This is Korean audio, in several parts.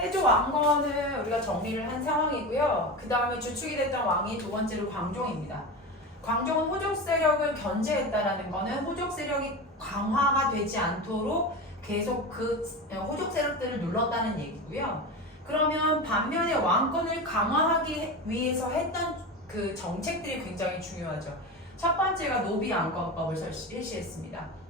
태조 왕건을 우리가 정리를 한 상황이고요. 그 다음에 주축이 됐던 왕이 두 번째로 광종입니다. 광종은 호족 세력을 견제했다라는 거는 호족 세력이 강화가 되지 않도록 계속 그 호족 세력들을 눌렀다는 얘기고요. 그러면 반면에 왕권을 강화하기 위해서 했던 그 정책들이 굉장히 중요하죠. 첫 번째가 노비안건법을 실시했습니다.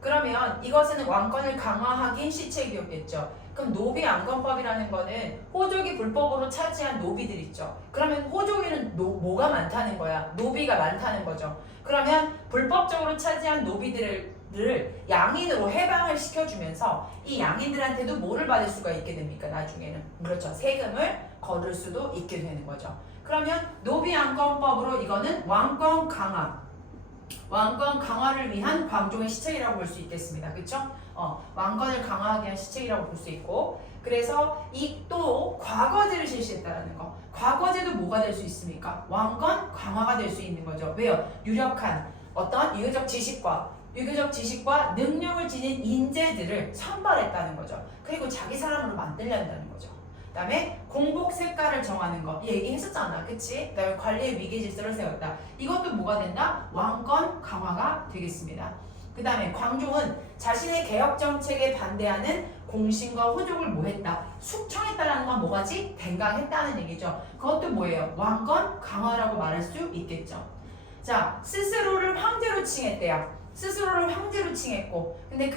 그러면 이것은 왕권을 강화하기 시책이었겠죠. 그럼 노비안건법이라는 거는 호족이 불법으로 차지한 노비들 있죠. 그러면 호족에는 뭐가 많다는 거야? 노비가 많다는 거죠. 그러면 불법적으로 차지한 노비들을 양인으로 해방을 시켜주면서 이 양인들한테도 뭐를 받을 수가 있게 됩니까? 나중에는. 그렇죠. 세금을 거둘 수도 있게 되는 거죠. 그러면 노비안건법으로 이거는 왕권 강화를 위한 광종의 시책이라고 볼 수 있겠습니다. 그렇죠? 왕권을 강화하기 위한 시책이라고 볼 수 있고, 그래서 이 또 과거제를 실시했다라는 거. 과거제도 뭐가 될 수 있습니까? 왕권 강화가 될 수 있는 거죠. 왜요? 유력한 어떤 유교적 지식과 능력을 지닌 인재들을 선발했다는 거죠. 그리고 자기 사람으로 만들려는 거죠. 그 다음에 공복 색깔을 정하는 거 얘기했었잖아. 그치? 그 다음에 관리의 위계 질서를 세웠다. 이것도 뭐가 된다? 왕권 강화가 되겠습니다. 그 다음에 광종은 자신의 개혁 정책에 반대하는 공신과 호족을 뭐했다? 숙청했다라는 건 뭐가지? 댕강했다는 얘기죠. 그것도 뭐예요? 왕권 강화라고 말할 수 있겠죠. 자, 스스로를 황제로 칭했대요. 스스로를 황제로 칭했고, 근데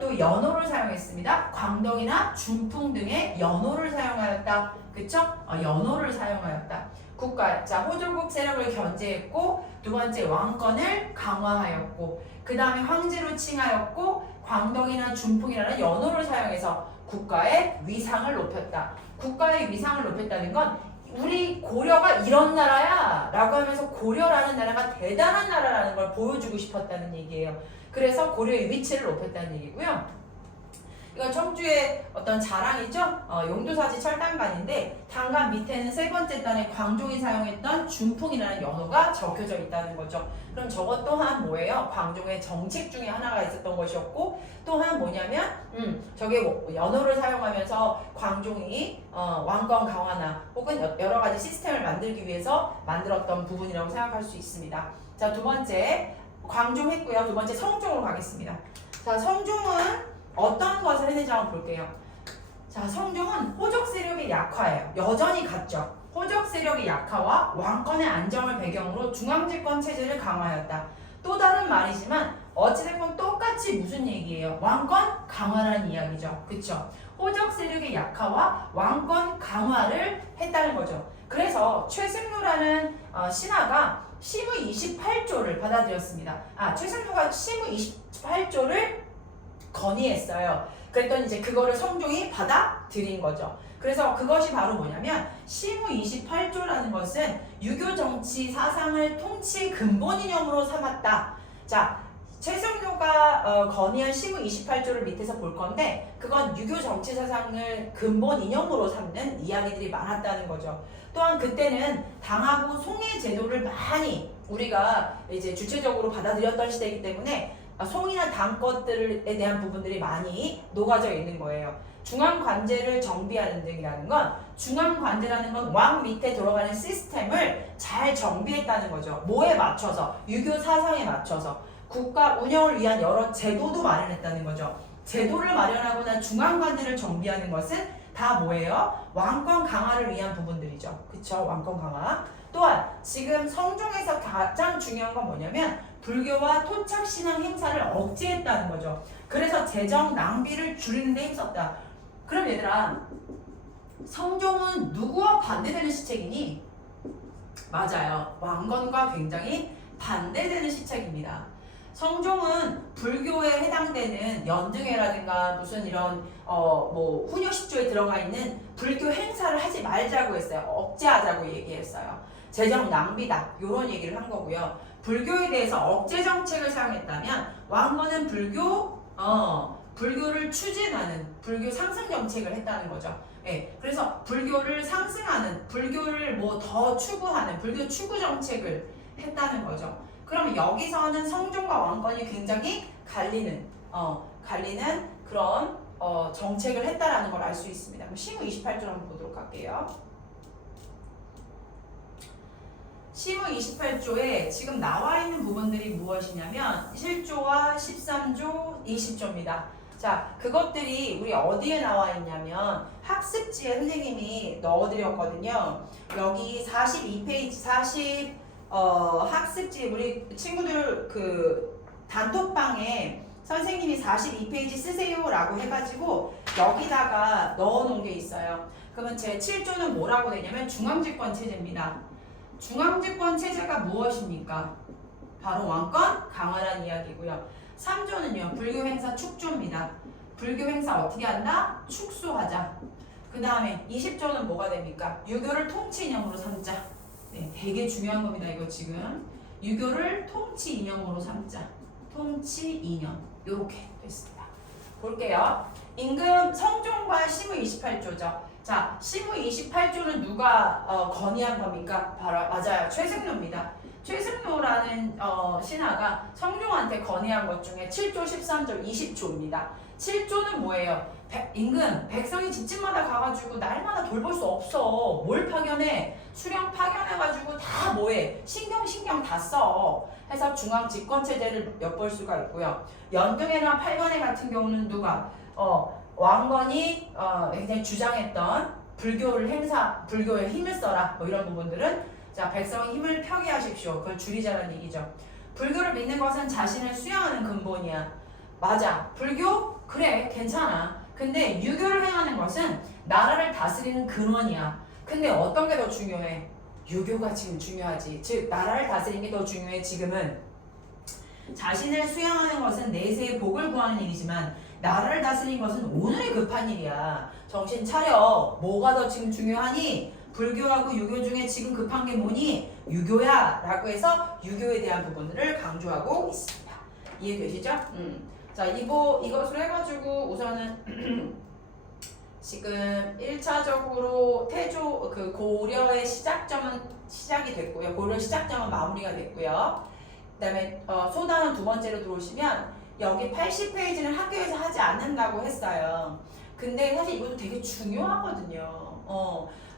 또 연호를 사용했습니다. 광덕이나 준풍 등의 연호를 사용하였다. 그쵸? 연호를 사용하였다. 호족국 세력을 견제했고, 두 번째 왕권을 강화하였고, 그 다음에 황제로 칭하였고, 광덕이나 준풍이라는 연호를 사용해서 국가의 위상을 높였다. 국가의 위상을 높였다는 건 우리 고려가 이런 나라야 라고 하면서 고려라는 나라가 대단한 나라라는 걸 보여주고 싶었다는 얘기예요. 그래서 고려의 위치를 높였다는 얘기고요. 이건 청주의 어떤 자랑이죠. 용두사지 철단간인데 단간 밑에는 세 번째 단에 광종이 사용했던 준풍이라는 연호가 적혀져 있다는 거죠. 그럼 저것 또한 뭐예요? 광종의 정책 중에 하나가 있었던 것이었고, 또한 뭐냐면 저게 연호를 사용하면서 광종이 왕권 강화나 혹은 여러 가지 시스템을 만들기 위해서 만들었던 부분이라고 생각할 수 있습니다. 자, 두 번째 광종 했고요. 두 번째 성종으로 가겠습니다. 자, 성종은 어떤 것을 했는지 한번 볼게요. 자, 성종은 호족 세력의 약화예요. 여전히 같죠. 호족 세력의 약화와 왕권의 안정을 배경으로 중앙집권 체제를 강화하였다. 또 다른 말이지만 어찌됐건 똑같이 무슨 얘기예요? 왕권 강화라는 이야기죠. 그쵸? 호족 세력의 약화와 왕권 강화를 했다는 거죠. 그래서 최승로라는 신하가 시무 28조를 받아들였습니다. 최승로가 시무 28조를 건의했어요. 그랬더니 이제 그거를 성종이 받아들인 거죠. 그래서 그것이 바로 뭐냐면 시무 28조라는 것은 유교 정치 사상을 통치 근본 이념으로 삼았다. 자, 최승료가 건의한 시무 28조를 밑에서 볼 건데 그건 유교 정치 사상을 근본 이념으로 삼는 이야기들이 많았다는 거죠. 또한 그때는 당하고 송해 제도를 많이 우리가 이제 주체적으로 받아들였던 시대이기 때문에 송이나 당 것들에 대한 부분들이 많이 녹아져 있는 거예요. 중앙관제를 정비하는 등이라는 건 중앙관제라는 건 왕 밑에 들어가는 시스템을 잘 정비했다는 거죠. 뭐에 맞춰서? 유교 사상에 맞춰서 국가 운영을 위한 여러 제도도 마련했다는 거죠. 제도를 마련하거나 중앙관제를 정비하는 것은 다 뭐예요? 왕권 강화를 위한 부분들이죠. 그쵸? 왕권 강화. 또한 지금 성종에서 가장 중요한 건 뭐냐면 불교와 토착신앙 행사를 억제했다는 거죠. 그래서 재정 낭비를 줄이는 데 힘썼다. 그럼 얘들아, 성종은 누구와 반대되는 시책이니? 맞아요. 왕건과 굉장히 반대되는 시책입니다. 성종은 불교에 해당되는 연등회라든가 무슨 이런 훈육십조에 들어가 있는 불교 행사를 하지 말자고 했어요. 억제하자고 얘기했어요. 재정 낭비다. 이런 얘기를 한 거고요. 불교에 대해서 억제 정책을 사용했다면 왕건은 불교를 추진하는 불교 상승 정책을 했다는 거죠. 예, 그래서 불교를 상승하는, 불교를 뭐 더 추구하는 불교 추구 정책을 했다는 거죠. 그럼 여기서는 성종과 왕건이 굉장히 갈리는 그런 정책을 했다라는 걸 알 수 있습니다. 그럼 시무 28조 한번 보도록 할게요. 시무 28조에 지금 나와 있는 부분들이 무엇이냐면 1조와 13조, 20조입니다. 자, 그것들이 우리 어디에 나와 있냐면 학습지에 선생님이 넣어드렸거든요. 여기 42페이지, 학습지 우리 친구들 그 단톡방에 선생님이 42페이지 쓰세요라고 해가지고 여기다가 넣어놓은 게 있어요. 그러면 제 7조는 뭐라고 되냐면 중앙집권 체제입니다. 중앙집권 체제가 무엇입니까? 바로 왕권 강화란 이야기고요. 3조는요. 불교 행사 축조입니다. 불교 행사 어떻게 한다? 축소하자. 그 다음에 20조는 뭐가 됩니까? 유교를 통치 이념으로 삼자. 네, 되게 중요한 겁니다. 이거 지금 유교를 통치 이념으로 삼자. 통치 이념 이렇게 됐습니다. 볼게요. 임금 성종과 시무 28조죠. 자, 시무 28조는 누가 건의한 겁니까? 바로 맞아요. 최승로입니다. 최승로라는 신하가 성종한테 건의한 것 중에 7조, 13조, 20조입니다. 7조는 뭐예요? 임금, 백성이 집집마다 가가지고 날마다 돌볼 수 없어. 뭘 파견해? 수령 파견해가지고 다 뭐해? 신경 다 써. 해서 중앙 집권체제를 엿볼 수가 있고요. 연등회나 팔관회 같은 경우는 누가? 왕건이 굉장히 주장했던 불교에 힘을 써라. 뭐 이런 부분들은 자, 백성의 힘을 펴게 하십시오. 그걸 줄이자는 얘기죠. 불교를 믿는 것은 자신을 수양하는 근본이야. 맞아. 불교? 그래. 괜찮아. 근데 유교를 행하는 것은 나라를 다스리는 근원이야. 근데 어떤 게 더 중요해? 유교가 지금 중요하지. 즉 나라를 다스리는 게 더 중요해. 지금은 자신을 수양하는 것은 내세의 복을 구하는 일이지만 나라를 다스리는 것은 오늘이 급한 일이야. 정신 차려. 뭐가 더 지금 중요하니? 불교하고 유교 중에 지금 급한 게 뭐니? 유교야 라고 해서 유교에 대한 부분들을 강조하고 있습니다. 이해되시죠? 자, 이것을 해가지고 우선은 지금 1차적으로 태조 그 고려의 시작점은 시작이 됐고요. 고려 시작점은 마무리가 됐고요. 그 다음에 소단원 두 번째로 들어오시면 여기 80페이지는 학교에서 하지 않는다고 했어요. 근데 사실 이것도 되게 중요하거든요.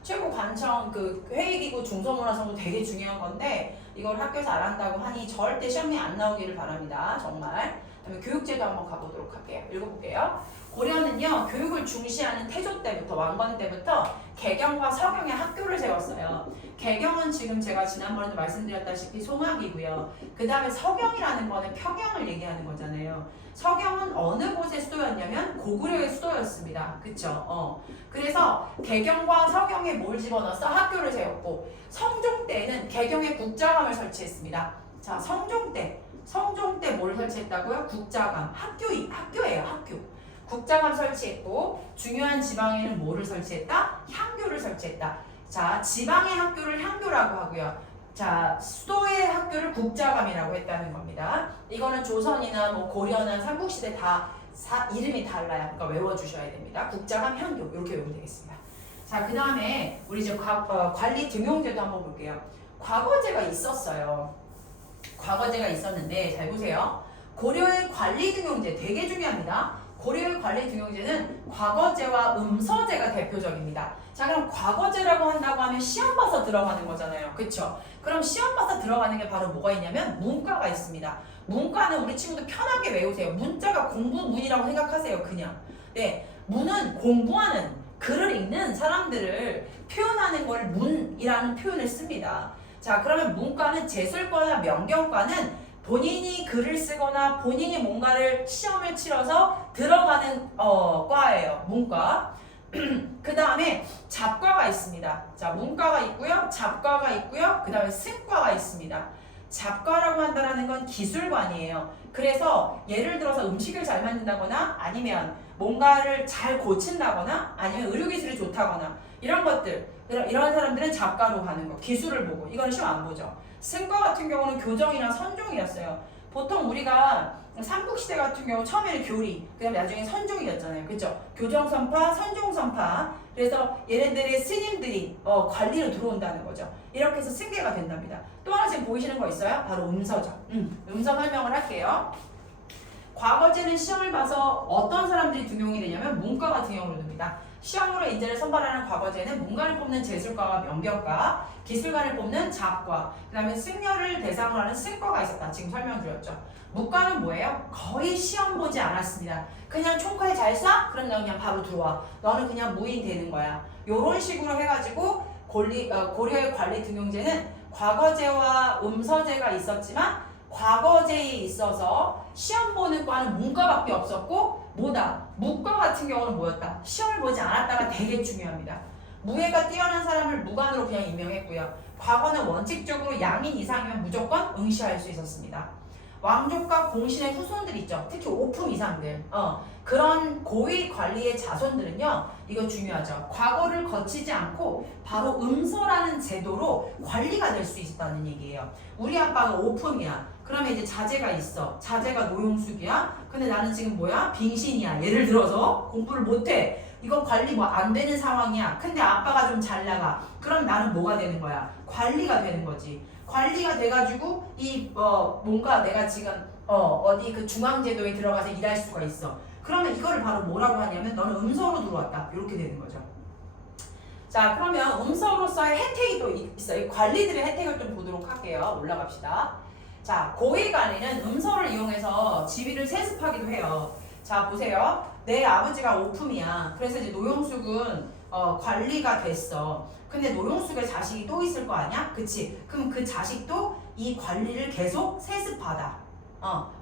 최고 관청 그 회의기구 중소문화성도 되게 중요한 건데 이걸 학교에서 안 한다고 하니 절대 시험에 안 나오기를 바랍니다. 정말. 그다음에 교육제도 한번 가보도록 할게요. 읽어볼게요. 고려는요 교육을 중시하는 태조 때부터 왕건 때부터 개경과 서경의 학교를 세웠어요. 개경은 지금 제가 지난번에도 말씀드렸다시피 소막이고요. 그 다음에 서경이라는 거는 평양을 얘기하는 거잖아요. 서경은 어느 곳의 수도였냐면 고구려의 수도였습니다. 그쵸? 그래서 개경과 서경에 뭘 집어넣어서 학교를 세웠고 성종 때는 개경에 국자감을 설치했습니다. 자, 성종 때 뭘 설치했다고요? 국자감. 학교예요. 학교. 국자감 설치했고 중요한 지방에는 뭐를 설치했다? 향교를 설치했다. 자, 지방의 학교를 향교라고 하고요. 자, 수도의 학교를 국자감이라고 했다는 겁니다. 이거는 조선이나 뭐 고려나 삼국시대 다 이름이 달라요. 그러니까 외워주셔야 됩니다. 국자감, 향교 이렇게 외우면 되겠습니다. 자, 그 다음에 우리 이제 관리 등용제도 한번 볼게요. 과거제가 있었어요. 과거제가 있었는데 잘 보세요. 고려의 관리 등용제 되게 중요합니다. 고려의 관리 등용제는 과거제와 음서제가 대표적입니다. 자, 그럼 과거제라고 한다고 하면 시험 봐서 들어가는 거잖아요. 그쵸? 그럼 시험 봐서 들어가는 게 바로 뭐가 있냐면 문과가 있습니다. 문과는 우리 친구들 편하게 외우세요. 문자가 공부문이라고 생각하세요. 그냥. 네, 문은 공부하는 글을 읽는 사람들을 표현하는 걸 문이라는 표현을 씁니다. 자, 그러면 문과는 제술과나 명경과는 본인이 글을 쓰거나 본인이 뭔가를 시험을 치러서 들어가는 과예요. 문과. 그 다음에 잡과가 있습니다. 자, 문과가 있고요. 잡과가 있고요. 그 다음에 승과가 있습니다. 잡과라고 한다는 건 기술관이에요. 그래서 예를 들어서 음식을 잘 만든다거나 아니면 뭔가를 잘 고친다거나 아니면 의료기술이 좋다거나 이런 것들 이런 사람들은 잡과로 가는 거. 기술을 보고. 이건 시험 안 보죠. 승과 같은 경우는 교정이나 선종이었어요. 보통 우리가 삼국시대 같은 경우 처음에는 교리, 그 다음에 나중에 선종이었잖아요. 그쵸? 교정선파, 선종선파. 그래서 얘네들의 스님들이 관리로 들어온다는 거죠. 이렇게 해서 승계가 된답니다. 또 하나 지금 보이시는 거 있어요? 바로 음서죠. 음서 설명을 할게요. 과거제는 시험을 봐서 어떤 사람들이 등용이 되냐면 문과 같은 경우로 듭니다. 시험으로 인재를 선발하는 과거제는 문과를 뽑는 재술과와 명경과, 기술과를 뽑는 자과, 그 다음에 승려를 대상으로 하는 승과가 있었다. 지금 설명드렸죠. 문과는 뭐예요? 거의 시험 보지 않았습니다. 그냥 총칼 잘 쏴? 그럼 너 그냥 바로 들어와. 너는 그냥 무인 되는 거야. 요런 식으로 해가지고 고려의 관리등용제는 과거제와 음서제가 있었지만 과거제에 있어서 시험 보는 과는 문과밖에 없었고 뭐다? 문과 같은 경우는 뭐였다? 시험을 보지 않았다가 되게 중요합니다. 무예가 뛰어난 사람을 무관으로 그냥 임명했고요. 과거는 원칙적으로 양인 이상이면 무조건 응시할 수 있었습니다. 왕족과 공신의 후손들 있죠. 특히 오품 이상들. 그런 고위 관리의 자손들은요. 이거 중요하죠. 과거를 거치지 않고 바로 음서라는 제도로 관리가 될 수 있다는 얘기예요. 우리 아빠가 오품이야. 그러면 이제 자제가 있어. 자제가 노용숙이야. 근데 나는 지금 뭐야? 빙신이야. 예를 들어서 공부를 못해. 이거 관리 뭐 안 되는 상황이야. 근데 아빠가 좀 잘 나가. 그럼 나는 뭐가 되는 거야? 관리가 되는 거지. 관리가 돼가지고 뭔가 내가 지금 어디 그 중앙제도에 들어가서 일할 수가 있어. 그러면 이거를 바로 뭐라고 하냐면 너는 음서로 들어왔다. 이렇게 되는 거죠. 자, 그러면 음서로서의 혜택이 또 있어요. 관리들의 혜택을 좀 보도록 할게요. 올라갑시다. 자, 고위관리는 음서를 이용해서 지위를 세습하기도 해요. 자, 보세요. 내 아버지가 오품이야. 그래서 이제 노용숙은 관리가 됐어. 근데 노용숙의 자식이 또 있을 거 아니야? 그치? 그럼 그 자식도 이 관리를 계속 세습하다.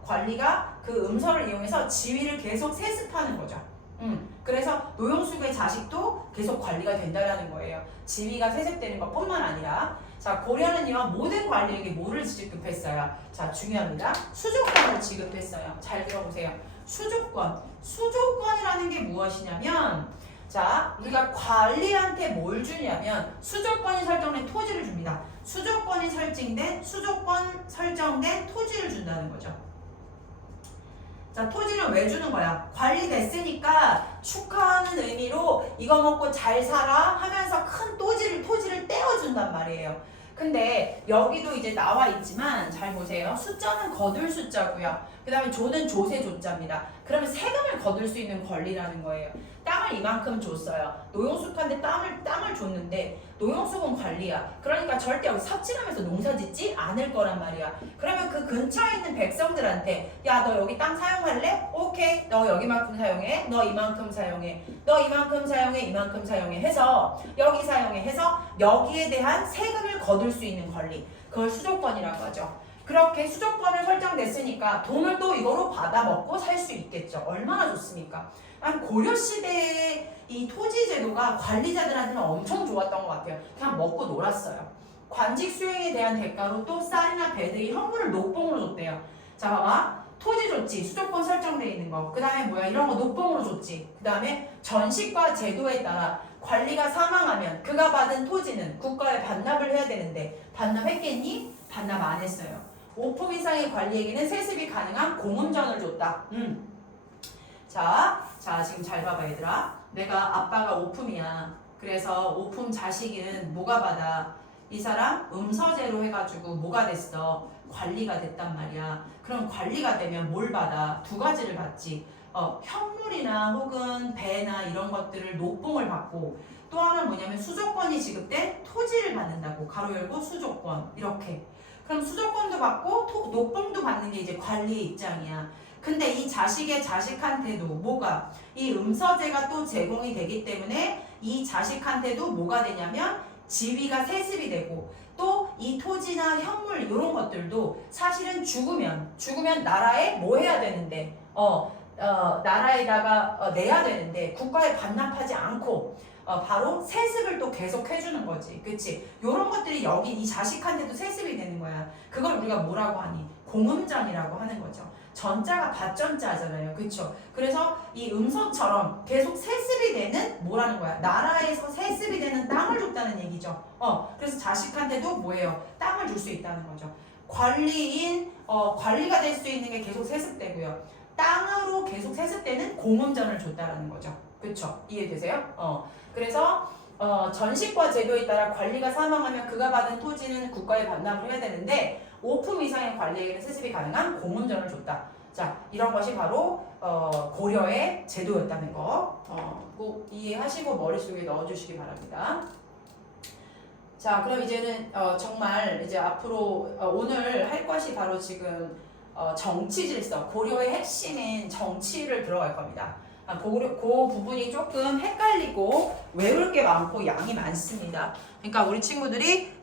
관리가 그 음서를 이용해서 지위를 계속 세습하는 거죠. 그래서 노용숙의 자식도 계속 관리가 된다라는 거예요. 지위가 세습되는 것 뿐만 아니라 자, 고려는요 모든 관리에게 뭐를 지급했어요? 자, 중요합니다. 수조권을 지급했어요. 잘 들어보세요. 수조권. 수조권이라는 게 무엇이냐면 자, 우리가 관리한테 뭘 주냐면 수조권이 설정된 토지를 줍니다. 수조권 설정된 토지를 준다는 거죠. 자, 토지를 왜 주는 거야? 관리됐으니까 축하하는 의미로 이거 먹고 잘 살아 하면서 큰 토지를 떼어준단 말이에요. 근데 여기도 이제 나와 있지만 잘 보세요. 숫자는 거둘 숫자고요. 그 다음에 조는 조세 조자입니다. 그러면 세금을 거둘 수 있는 권리라는 거예요. 땅을 이만큼 줬어요. 노용숙한테 땅을 줬는데 노용숙은 관리야. 그러니까 절대 여기 삽질하면서 농사 짓지 않을 거란 말이야. 그러면 그 근처에 있는 백성들한테 야, 너 여기 땅 사용할래? 오케이. 너 여기만큼 사용해. 너 이만큼 사용해. 너 이만큼 사용해. 이만큼 사용해. 해서 여기 사용해. 해서 여기에 대한 세금을 거둘 수 있는 권리. 그걸 수조권이라고 하죠. 그렇게 수조권을 설정됐으니까 돈을 또 이거로 받아 먹고 살 수 있겠죠. 얼마나 좋습니까? 고려시대의 이 토지제도가 관리자들한테는 엄청 좋았던 것 같아요. 그냥 먹고 놀았어요. 관직 수행에 대한 대가로 또 쌀이나 배 등의 현물을 녹봉으로 줬대요. 자, 봐봐. 토지 줬지. 수조권 설정되어 있는 거. 그 다음에 뭐야? 이런 거 녹봉으로 줬지. 그 다음에 전식과 제도에 따라 관리가 사망하면 그가 받은 토지는 국가에 반납을 해야 되는데 반납했겠니? 반납 안 했어요. 5품 이상의 관리에게는 세습이 가능한 공음전을 줬다. 자, 지금 잘 봐봐 얘들아. 내가 아빠가 5품이야. 그래서 5품 자식은 뭐가 받아? 이 사람 음서제로 해가지고 뭐가 됐어? 관리가 됐단 말이야. 그럼 관리가 되면 뭘 받아? 두 가지를 받지. 현물이나 혹은 배나 이런 것들을 녹봉을 받고 또 하나는 뭐냐면 수조권이 지급된 토지를 받는다고. 가로 열고 수조권 이렇게. 그럼 수조권도 받고 녹봉도 받는 게 이제 관리의 입장이야. 근데 이 자식의 자식한테도 뭐가? 이 음서제가 또 제공이 되기 때문에 이 자식한테도 뭐가 되냐면 지위가 세습이 되고 또 이 토지나 현물 이런 것들도 사실은 죽으면 나라에 뭐 해야 되는데 나라에다가 내야 되는데 국가에 반납하지 않고 바로 세습을 또 계속 해주는 거지. 그치? 요런 것들이 여기 이 자식한테도 세습이 되는 거야. 그걸 우리가 뭐라고 하니? 공음장이라고 하는 거죠. 전자가 밭전자잖아요. 그쵸? 그래서 이 음서처럼 계속 세습이 되는 뭐라는 거야? 나라에서 세습이 되는 땅을 줬다는 얘기죠. 그래서 자식한테도 뭐예요? 땅을 줄 수 있다는 거죠. 관리가 될 수 있는 게 계속 세습되고요. 땅으로 계속 세습되는 공음전을 줬다라는 거죠. 그쵸? 이해되세요? 그래서 전식과 제도에 따라 관리가 사망하면 그가 받은 토지는 국가에 반납을 해야 되는데 5품 이상의 관리에게는 세습이 가능한 공음전을 줬다. 자, 이런 것이 바로 고려의 제도였다는 거 꼭 이해하시고 머릿속에 넣어주시기 바랍니다. 자, 그럼 이제는 정말 이제 앞으로 오늘 할 것이 바로 지금 정치 질서, 고려의 핵심인 정치를 들어갈 겁니다. 그 부분이 조금 헷갈리고 외울 게 많고 양이 많습니다. 그러니까 우리 친구들이